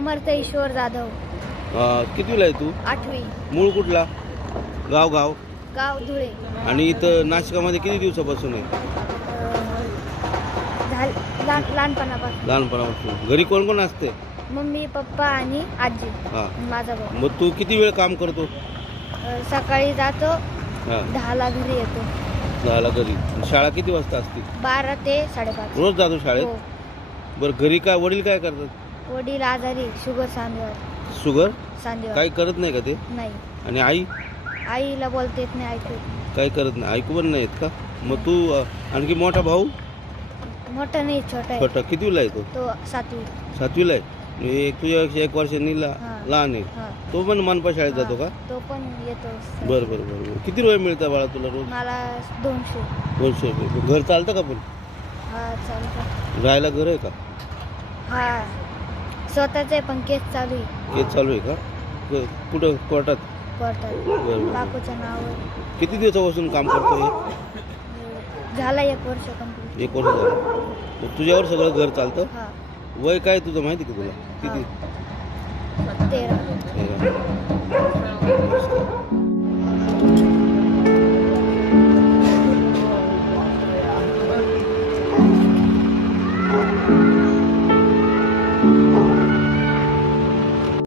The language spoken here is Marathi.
समर्थ ईश्वर जाधव. कितवीला आहे तू? 8वी. मूळ कुठला? गाव गाव धुळे. आणि इथं नाशिकामध्ये किती दिवसापासून आहे? लहानपणापासून. घरी कोण कोण असते? मम्मी, पप्पा आणि आजी. हा. माझा भाऊ. मग तू किती वेळ काम करतो? सकाळी जातो, हा. 10ला घरी येतो. 10ला घरी. शाळा किती वाजता असते? 12 ते 5:30. रोज जातो शाळेत? हो. बरं, घरी काय वडील काय करतात? वडील आजारी, शुगर शुगर? सांधेवर. काही करत नाही का ते? नाही. आणि आई आईला बोलता येत नाही, ऐकू. काही करत नाही, ऐकू पण नाही येत का? मग तू आणखी मोठा भाऊ? मोठा नाही, छोटा आहे. छोटा कितवीला आहे तो? तो 7वी. 7वीला आहे. तुझ्या 1 वर्षांनी लहान आहे. हा. तो पण मनपा शाळेत जातो का? तो पण येतो. बरं. किती रुपये मिळतात बाळा तुला रोज? मला 200. 200 रुपये. घर चालतं का पण? हा, चालतं. राहायला घर आहे का? हा, स्वतःच आहे, पण केस चालू आहे. केस चालू आहे का? कुठं? कोर्टात? कोर्टात. बरं. काकूच्या नावावर. किती दिवसापासून काम करतोय? झाला 1 वर्ष कंप्लीट. 1 वर्ष झालं. मग तुझ्यावर सगळं घर चालतं? हा. वय काय तुझं माहिती का तुला? किती? 13.